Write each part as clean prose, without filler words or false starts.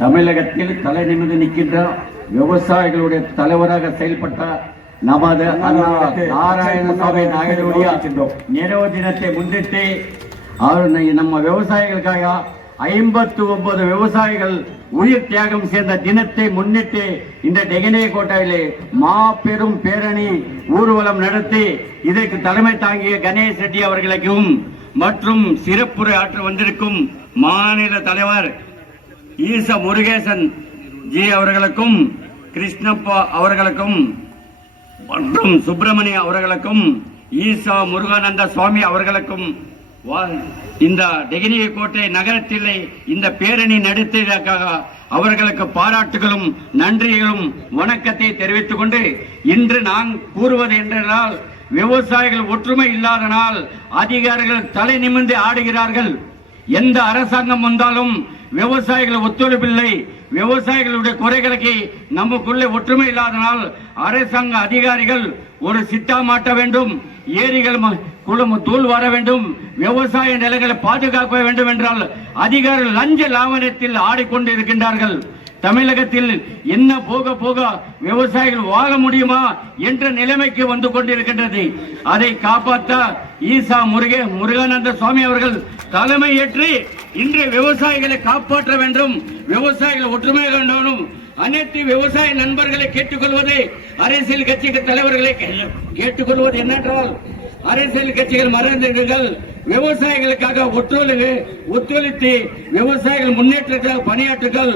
தமிழகத்தில் தலை நிமிர்ந்து நிற்கின்ற விவசாயிகளுடைய தலைவராக செயல்பட்ட நமது நாராயணசாமி நாயுடைய நினைவு தினத்தை முன்னிட்டு நம்ம விவசாயிகளுக்காக 59 விவசாயிகள் உயிர் தியாகம் செய்த தினத்தை முன்னிட்டு இந்த டெகனே கோட்டையிலே மாபெரும் பேரணி ஊர்வலம் நடத்தி இதற்கு தலைமை தாங்கிய கணேஷ் ரெட்டி அவர்களுக்கும் மற்றும் சிறப்புரை ஆற்ற வந்திருக்கும் மாநில தலைவர் ஈச முருகேசன் ஜி அவர்களுக்கும் கிருஷ்ணப்பா அவர்களுக்கும் மற்றும் சுப்பிரமணிய அவர்களுக்கும் ஈசா முருகானந்த சுவாமி அவர்களுக்கும் இந்த டெகனிய கோட்டை நகரத்தில் இந்த பேரணி நடத்தியதற்காக அவர்களுக்கு பாராட்டுகளும் நன்றிகளும் வணக்கத்தை தெரிவித்துக் கொண்டு இன்று நான் கூறுவது என்றால் விவசாயிகள் ஒற்றுமை இல்லாதனால் அதிகாரிகள் தலை நிமிர்ந்து ஆடுகிறார்கள். எந்த அரசாங்கம் வந்தாலும் விவசாயிகள் ஒத்துழைப்பில்லை. விவசாயிகளுடைய குறைகளுக்கு நமக்குள்ளே ஒற்றுமை இல்லாதனால் அரசாங்க அதிகாரிகள் ஒரு சிட்டா மாட்ட வேண்டும், ஏரிகள் தூள் வர வேண்டும், விவசாய நிலங்களை பாதுகாக்க வேண்டும் என்றால் அதிகாரிகள் லஞ்ச லாவணத்தில் ஆடிக்கொண்டு இருக்கின்றார்கள். தமிழகத்தில் என்ன போக போக விவசாயிகள் வாழ முடியுமா என்ற நிலைமைக்கு வந்து கொண்டிருக்கின்றது. அதை காப்பாற்ற ஈசா முருகானந்த சுவாமி அவர்கள் தலைமை ஏற்று இன்று விவசாயிகளை காப்பாற்ற வேண்டும், விவசாயிகள் ஒற்றுமை வேண்டும். அனைத்து விவசாய நண்பர்களை கேட்டுக்கொள்வது, அரசியல் கட்சி தலைவர்களை கேட்டுக்கொள்வது என்னென்றால் அரசியல் கட்சிகள் மறந்தீர்கள், விவசாயிகளுக்காக ஒத்துழைத்து விவசாயிகள் முன்னேற்றத்திற்காக பணியாற்றுகள்.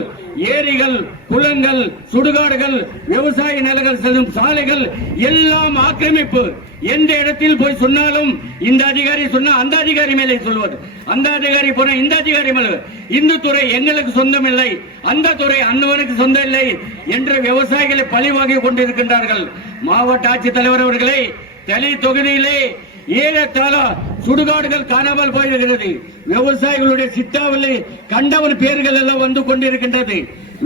ஏரிகள், குளங்கள், சுடுகாடுகள், விவசாய நிலங்கள் செல்லும் சாலைகள் எல்லாம் ஆக்கிரமிப்பு. எந்த இடத்தில் போய் சொன்னாலும் இந்த அதிகாரி சொன்னா அந்த அதிகாரி மேலே சொல்வது, அந்த அதிகாரி போன இந்த அதிகாரி மேலே, இந்த துறை எங்களுக்கு சொந்தம் இல்லை, அந்த துறை அன்னவனுக்கு சொந்தம் இல்லை என்று விவசாயிகளை பழிவாங்கி கொண்டிருக்கின்றார்கள். மாவட்ட ஆட்சித்தலைவர் அவர்களே, தனி தொகுதியிலே ஏறத்தாழ சுடுகாடுகள் காணாமல் போயிருக்கிறது. விவசாயிகளுடைய சிட்டாவில் கண்டவன் பேர்கள் எல்லாம் வந்து கொண்டிருக்கின்றது.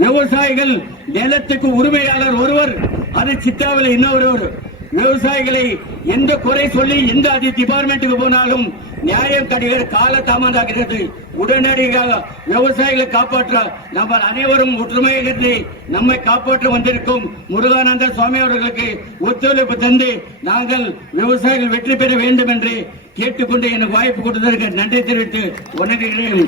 விவசாயிகள் நிலத்துக்கு உரிமையாளர் ஒருவர், அது சிட்டாவில் இன்னொருவர். விவசாயிகளை எந்த குறை சொல்லி எந்த டிபார்ட்மெண்ட்டுக்கு போனாலும் நியாயம் கிடையாது, கால தாமதாகிறது. உடனடியாக விவசாயிகளை காப்பாற்ற நம்ம அனைவரும் ஒற்றுமையிலிருந்து நம்மை காப்பாற்ற வந்திருக்கும் முருகானந்த சுவாமி அவர்களுக்கு ஒத்துழைப்பு தந்து நாங்கள் விவசாயிகள் வெற்றி பெற வேண்டும் என்று கேட்டுக்கொண்டு எனக்கு வாய்ப்பு கொடுத்ததற்கு நன்றி தெரிவித்து வணங்குகிறேன்.